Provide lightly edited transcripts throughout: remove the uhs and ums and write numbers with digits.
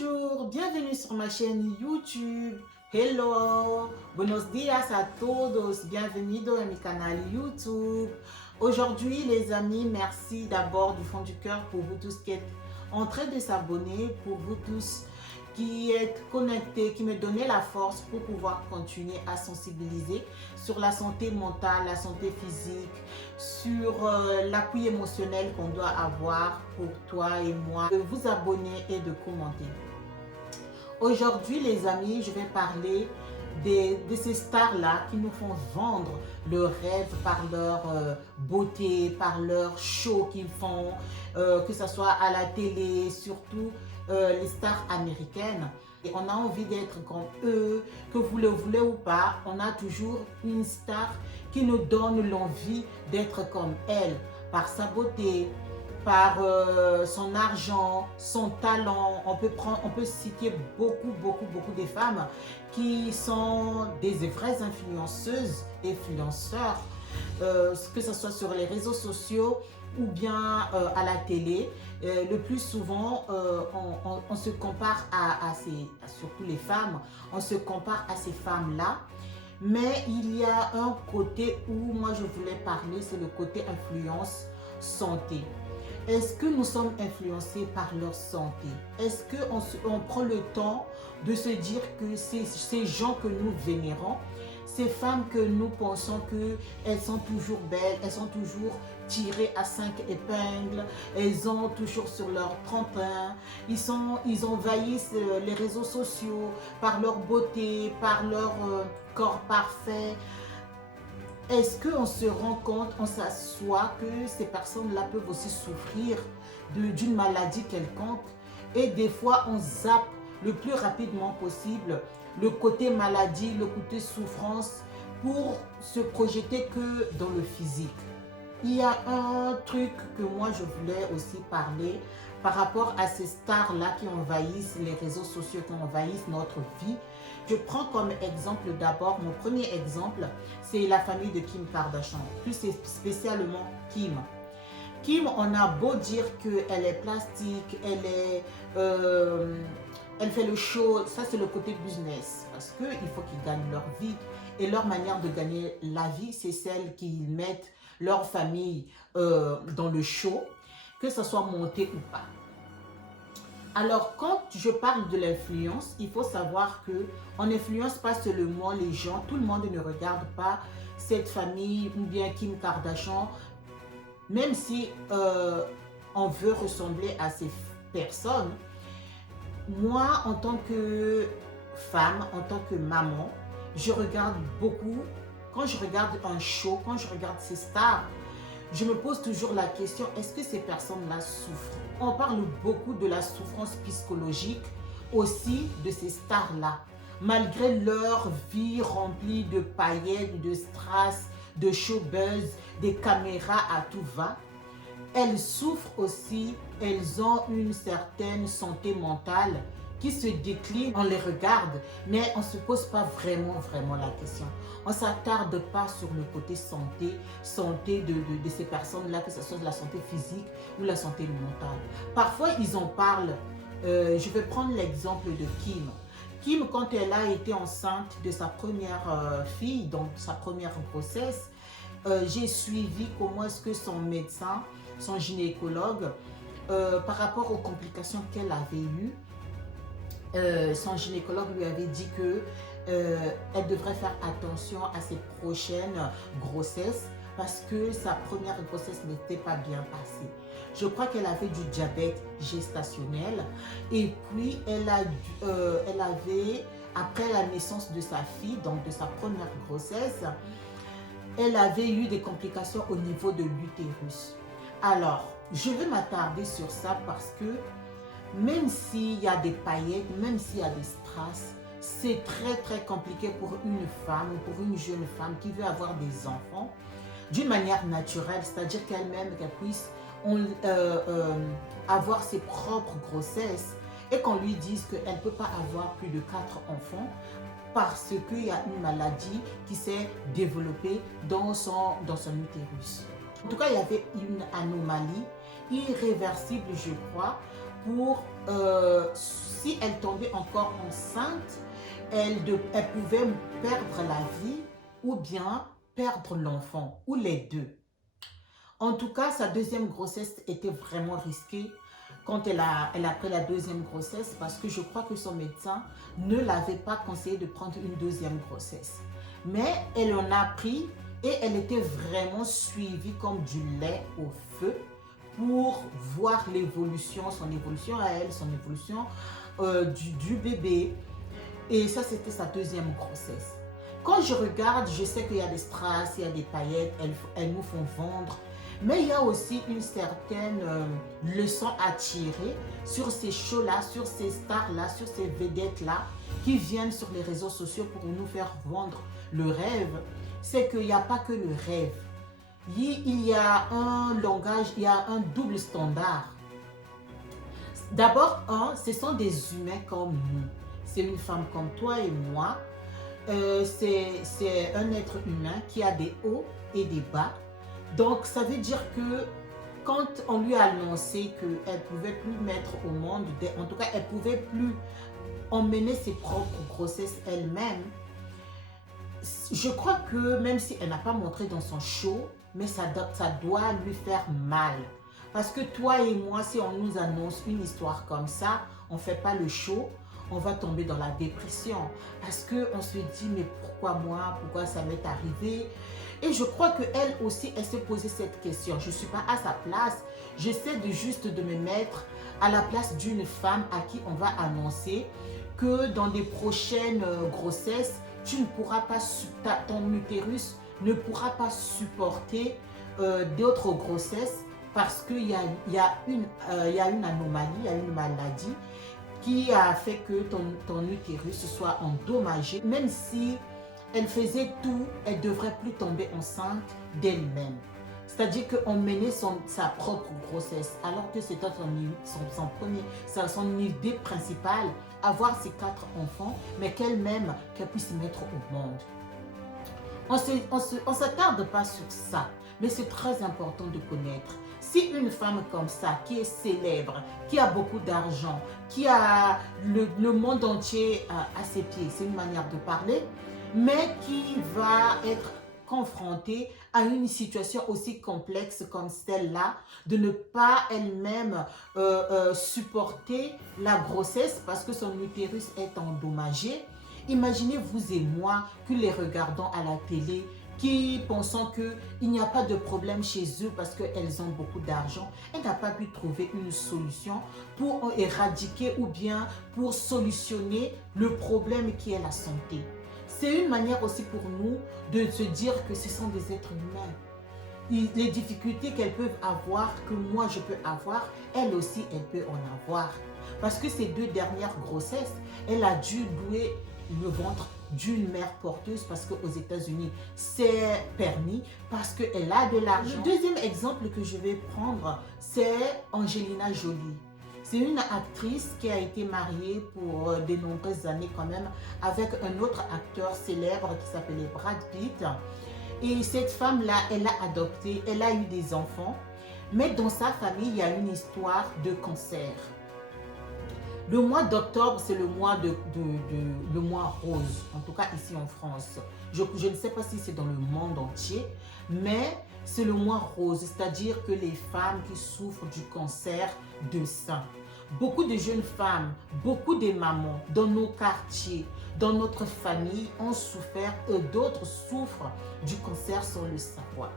Bonjour, bienvenue sur ma chaîne YouTube. Hello, buenos días a todos, bienvenue dans mon canal YouTube. Aujourd'hui les amis, merci d'abord du fond du cœur pour vous tous qui êtes en train de s'abonner, pour vous tous qui êtes connectés, qui me donnez la force pour pouvoir continuer à sensibiliser sur la santé mentale, la santé physique, sur l'appui émotionnel qu'on doit avoir pour toi et moi, de vous abonner et de commenter. Aujourd'hui les amis, je vais parler de ces stars-là qui nous font vendre leurs rêves par leur beauté, par leur show qu'ils font, que ce soit à la télé, surtout les stars américaines. Et on a envie d'être comme eux, que vous le voulez ou pas, on a toujours une star qui nous donne l'envie d'être comme elle, par sa beauté, par son argent, son talent. On peut citer beaucoup de femmes qui sont des vraies influenceuses, influenceurs, que ce soit sur les réseaux sociaux ou bien à la télé. Le plus souvent, on se compare surtout les femmes, on se compare à ces femmes-là. Mais il y a un côté où moi je voulais parler, c'est le côté influence santé. Est-ce que nous sommes influencés par leur santé? Est-ce qu'on prend le temps de se dire que ces gens que nous vénérons, ces femmes que nous pensons qu'elles sont toujours belles, elles sont toujours tirées à 5 épingles, elles ont toujours sur leur tremplin, ils envahissent les réseaux sociaux par leur beauté, par leur corps parfait. Est-ce qu'on se rend compte, on s'assoit que ces personnes-là peuvent aussi souffrir d'une maladie quelconque et des fois on zappe le plus rapidement possible le côté maladie, le côté souffrance pour se projeter que dans le physique. Il y a un truc que moi je voulais aussi parler par rapport à ces stars-là qui envahissent les réseaux sociaux, qui envahissent notre vie. Je prends comme exemple d'abord, mon premier exemple, c'est la famille de Kim Kardashian, plus spécialement Kim. Kim, on a beau dire qu'elle est plastique, elle fait le show, ça c'est le côté business, parce qu'il faut qu'ils gagnent leur vie. Et leur manière de gagner la vie, c'est celle qu'ils mettent leur famille dans le show, que ce soit monté ou pas. Alors, quand je parle de l'influence, il faut savoir qu'on n'influence pas seulement les gens. Tout le monde ne regarde pas cette famille ou bien Kim Kardashian, même si on veut ressembler à ces personnes. Moi, en tant que femme, en tant que maman, je regarde beaucoup. Quand je regarde un show, quand je regarde ces stars, je me pose toujours la question, est-ce que ces personnes-là souffrent? On parle beaucoup de la souffrance psychologique aussi de ces stars-là. Malgré leur vie remplie de paillettes, de strass, de showbuzz, des caméras à tout va, elles souffrent aussi, elles ont une certaine santé mentale qui se décline, on les regarde, mais on ne se pose pas vraiment la question. On ne s'attarde pas sur le côté santé de ces personnes-là, que ce soit de la santé physique ou la santé mentale. Parfois, ils en parlent. Je vais prendre l'exemple de Kim. Kim, quand elle a été enceinte de sa première fille, donc sa première grossesse, j'ai suivi comment est-ce que son médecin, son gynécologue, par rapport aux complications qu'elle avait eues, son gynécologue lui avait dit que elle devrait faire attention à ses prochaines grossesses parce que sa première grossesse n'était pas bien passée. Je crois qu'elle avait du diabète gestationnel et puis elle avait, après la naissance de sa fille, donc de sa première grossesse, elle avait eu des complications au niveau de l'utérus. Alors, je vais m'attarder sur ça parce que même s'il y a des paillettes, même s'il y a des strass, c'est très compliqué pour une femme, pour une jeune femme qui veut avoir des enfants d'une manière naturelle, c'est-à-dire qu'elle-même qu'elle puisse avoir ses propres grossesses et qu'on lui dise qu'elle ne peut pas avoir plus de 4 enfants parce qu'il y a une maladie qui s'est développée dans son utérus. En tout cas, il y avait une anomalie irréversible, je crois, pour, si elle tombait encore enceinte, elle pouvait perdre la vie ou bien perdre l'enfant, ou les deux. En tout cas, sa deuxième grossesse était vraiment risquée quand elle a pris la deuxième grossesse, parce que je crois que son médecin ne l'avait pas conseillé de prendre une deuxième grossesse. Mais elle en a pris et elle était vraiment suivie comme du lait au feu pour voir l'évolution, son évolution à elle, son évolution du bébé. Et ça, c'était sa deuxième grossesse. Quand je regarde, je sais qu'il y a des strass, il y a des paillettes, elles nous font vendre. Mais il y a aussi une certaine leçon à tirer sur ces shows-là, sur ces stars-là, sur ces vedettes-là qui viennent sur les réseaux sociaux pour nous faire vendre le rêve. C'est qu'il n'y a pas que le rêve. Il y a un langage, il y a un double standard. D'abord, ce sont des humains comme nous. C'est une femme comme toi et moi. C'est un être humain qui a des hauts et des bas. Donc, ça veut dire que quand on lui a annoncé qu'elle ne pouvait plus mettre au monde, en tout cas, elle ne pouvait plus emmener ses propres grossesses elle-même, je crois que même si elle n'a pas montré dans son show, mais ça doit lui faire mal. Parce que toi et moi, si on nous annonce une histoire comme ça, on ne fait pas le show, on va tomber dans la dépression. Parce qu'on se dit, mais pourquoi moi? Pourquoi ça m'est arrivé? Et je crois qu'elle aussi, elle s'est posé cette question. Je ne suis pas à sa place. J'essaie juste de me mettre à la place d'une femme à qui on va annoncer que dans des prochaines grossesses, tu ne pourras pas, ton utérus ne pourra pas supporter d'autres grossesses parce qu'il y a une anomalie, il y a une maladie qui a fait que ton utérus soit endommagé. Même si elle faisait tout, elle ne devrait plus tomber enceinte d'elle-même. C'est-à-dire qu'on menait sa propre grossesse, alors que c'était son idée principale, avoir ses 4 enfants, mais qu'elle-même, qu'elle puisse mettre au monde. On ne s'attarde pas sur ça, mais c'est très important de connaître. Si une femme comme ça, qui est célèbre, qui a beaucoup d'argent, qui a le monde entier à ses pieds, c'est une manière de parler, mais qui va être confrontée à une situation aussi complexe comme celle-là, de ne pas elle-même supporter la grossesse parce que son utérus est endommagé. Imaginez vous et moi que les regardons à la télé, qui pensant qu'il n'y a pas de problème chez eux parce qu'elles ont beaucoup d'argent, elle n'a pas pu trouver une solution pour éradiquer ou bien pour solutionner le problème qui est la santé. C'est une manière aussi pour nous de se dire que ce sont des êtres humains. Les difficultés qu'elles peuvent avoir, que moi je peux avoir, elle aussi elle peut en avoir. Parce que ces 2 dernières grossesses, elle a dû douer le ventre d'une mère porteuse parce qu'aux États-Unis, c'est permis parce qu'elle a de l'argent. Le deuxième exemple que je vais prendre, c'est Angelina Jolie. C'est une actrice qui a été mariée pour de nombreuses années quand même avec un autre acteur célèbre qui s'appelait Brad Pitt. Et cette femme-là, elle a adopté, elle a eu des enfants, mais dans sa famille, il y a une histoire de cancer. Le mois d'octobre, c'est le mois le mois rose, en tout cas ici en France. Je ne sais pas si c'est dans le monde entier, mais c'est le mois rose, c'est-à-dire que les femmes qui souffrent du cancer de sein. Beaucoup de jeunes femmes, beaucoup de mamans dans nos quartiers, dans notre famille ont souffert et d'autres souffrent du cancer sans le savoir.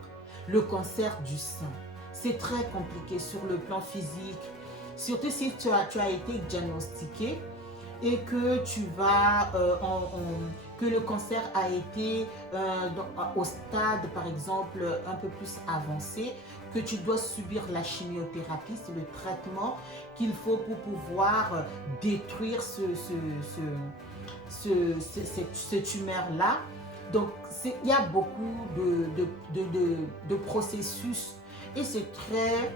Le cancer du sein, c'est très compliqué sur le plan physique. Surtout si tu as été diagnostiqué et que que le cancer a été au stade, par exemple, un peu plus avancé, que tu dois subir la chimiothérapie, c'est le traitement qu'il faut pour pouvoir détruire ce tumeur-là. Donc, il y a beaucoup de processus et c'est très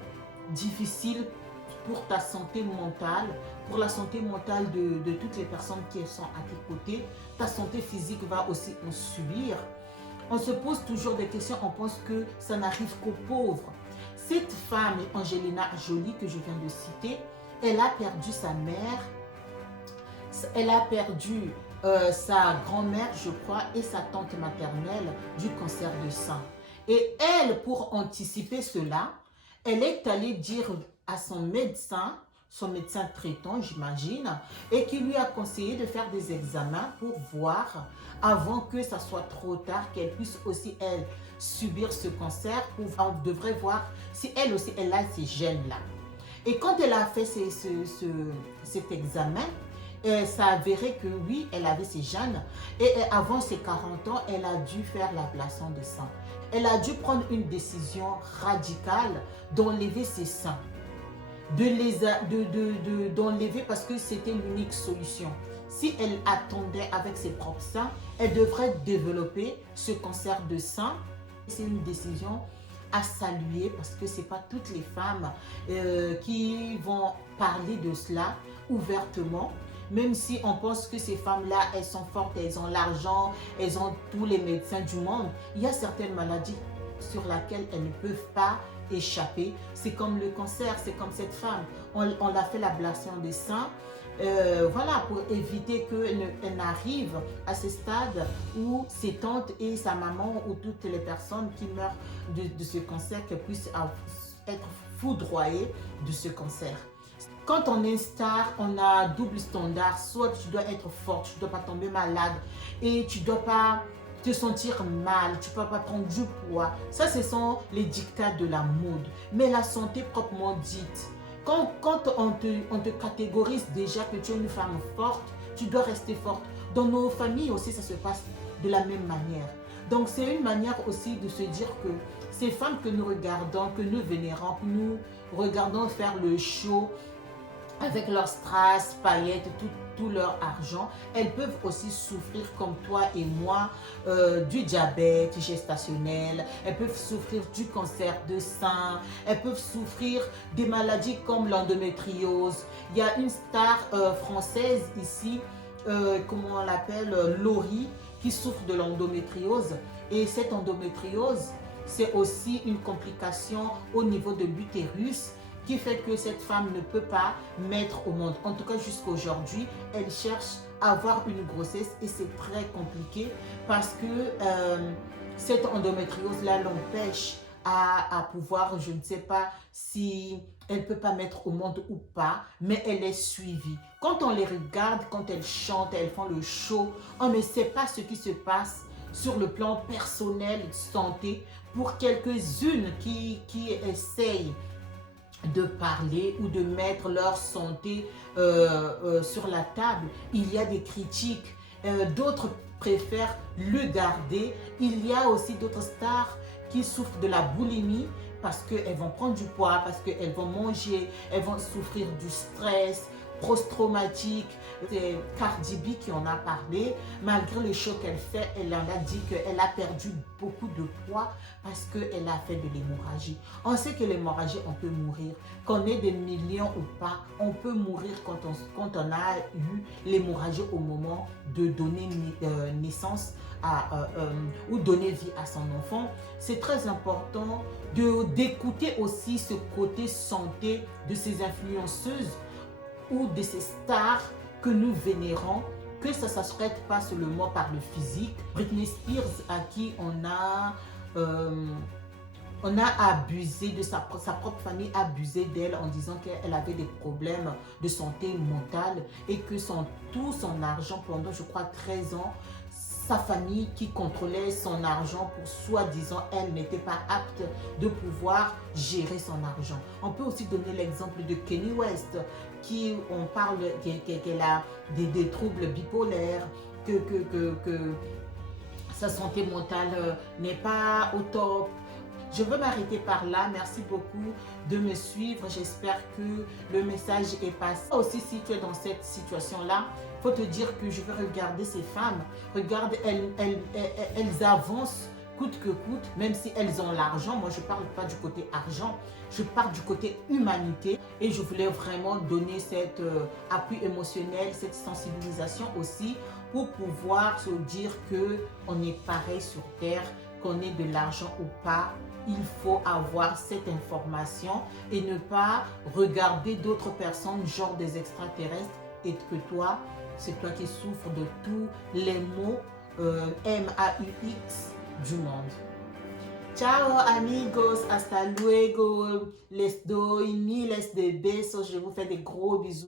difficile pour ta santé mentale, pour la santé mentale de toutes les personnes qui sont à tes côtés. Ta santé physique va aussi en subir. On se pose toujours des questions, on pense que ça n'arrive qu'aux pauvres. Cette femme, Angelina Jolie, que je viens de citer, Elle a perdu sa mère, elle a perdu sa grand-mère, je crois, et sa tante maternelle du cancer de sein. Et elle, pour anticiper cela, elle est allée dire à son médecin traitant, j'imagine, et qui lui a conseillé de faire des examens pour voir, avant que ça soit trop tard, qu'elle puisse aussi, elle, subir ce cancer. On devrait voir si elle aussi, elle a ces gènes-là. Et quand elle a fait cet examen, ça a avéré que oui, elle avait ses gènes. Et avant ses 40 ans, elle a dû faire l'ablation de sein. Elle a dû prendre une décision radicale d'enlever ses seins. D'enlever parce que c'était l'unique solution. Si elle attendait avec ses propres seins, elle devrait développer ce cancer de sein. C'est une décision à saluer parce que ce n'est pas toutes les femmes qui vont parler de cela ouvertement. Même si on pense que ces femmes-là, elles sont fortes, elles ont l'argent, elles ont tous les médecins du monde, il y a certaines maladies sur lesquelles elles ne peuvent pas échapper. C'est comme le cancer, c'est comme cette femme. On a fait l'ablation des seins, voilà, pour éviter qu'elle n'arrive à ce stade où ses tantes et sa maman ou toutes les personnes qui meurent de ce cancer, qu'elles puissent être foudroyées de ce cancer. Quand on est star, on a double standard. Soit tu dois être forte, tu ne dois pas tomber malade et tu ne dois pas te sentir mal, tu ne dois pas prendre du poids. Ça, ce sont les dictats de la mode. Mais la santé proprement dite, quand on te catégorise déjà que tu es une femme forte, tu dois rester forte. Dans nos familles aussi, ça se passe de la même manière. Donc, c'est une manière aussi de se dire que ces femmes que nous regardons, que nous vénérons, que nous regardons faire le show, avec leurs strass, paillettes, tout leur argent, elles peuvent aussi souffrir comme toi et moi du diabète gestationnel, elles peuvent souffrir du cancer de sein, elles peuvent souffrir des maladies comme l'endométriose. Il y a une star française ici, comment on l'appelle, Laurie, qui souffre de l'endométriose. Et cette endométriose, c'est aussi une complication au niveau de l'utérus, qui fait que cette femme ne peut pas mettre au monde. En tout cas, jusqu'à aujourd'hui, elle cherche à avoir une grossesse et c'est très compliqué parce que cette endométriose-là l'empêche à pouvoir, je ne sais pas si elle ne peut pas mettre au monde ou pas, mais elle est suivie. Quand on les regarde, quand elles chantent, elles font le show, on ne sait pas ce qui se passe sur le plan personnel, santé, pour quelques-unes qui essayent de parler ou de mettre leur santé sur la table. Il y a des critiques, d'autres préfèrent le garder. Il y a aussi d'autres stars qui souffrent de la boulimie parce qu'elles vont prendre du poids, parce qu'elles vont manger, elles vont souffrir du stress post-traumatique. C'est Cardi B qui en a parlé. Malgré le show qu'elle fait, elle en a dit qu'elle a perdu beaucoup de poids parce qu'elle a fait de l'hémorragie. On sait que l'hémorragie, on peut mourir. Qu'on ait des millions ou pas, on peut mourir quand on a eu l'hémorragie au moment de donner naissance ou donner vie à son enfant. C'est très important d'écouter aussi ce côté santé de ces influenceuses ou de ces stars que nous vénérons, que ça ne se traite pas seulement par le physique. Britney Spears, à qui on a abusé de sa propre famille, abusé d'elle en disant qu'elle avait des problèmes de santé mentale et que tout son argent pendant, je crois, 13 ans, sa famille qui contrôlait son argent pour soi-disant, elle n'était pas apte de pouvoir gérer son argent. On peut aussi donner l'exemple de Kanye West, qui on parle qu'elle a des troubles bipolaires, que sa santé mentale n'est pas au top. Je veux m'arrêter par là. Merci beaucoup de me suivre. J'espère que le message est passé. Aussi, si tu es dans cette situation-là, il faut te dire que je veux regarder ces femmes. Regarde, elles avancent coûte que coûte, même si elles ont l'argent. Moi, je ne parle pas du côté argent. Je parle du côté humanité. Et je voulais vraiment donner cet appui émotionnel, cette sensibilisation aussi, pour pouvoir se dire qu'on est pareil sur Terre, qu'on ait de l'argent ou pas. il faut avoir cette information et ne pas regarder d'autres personnes, genre des extraterrestres, et que toi, c'est toi qui souffres de tous les maux MAUX du monde. Ciao amigos, hasta luego, les doy miles de besos, je vous fais des gros bisous.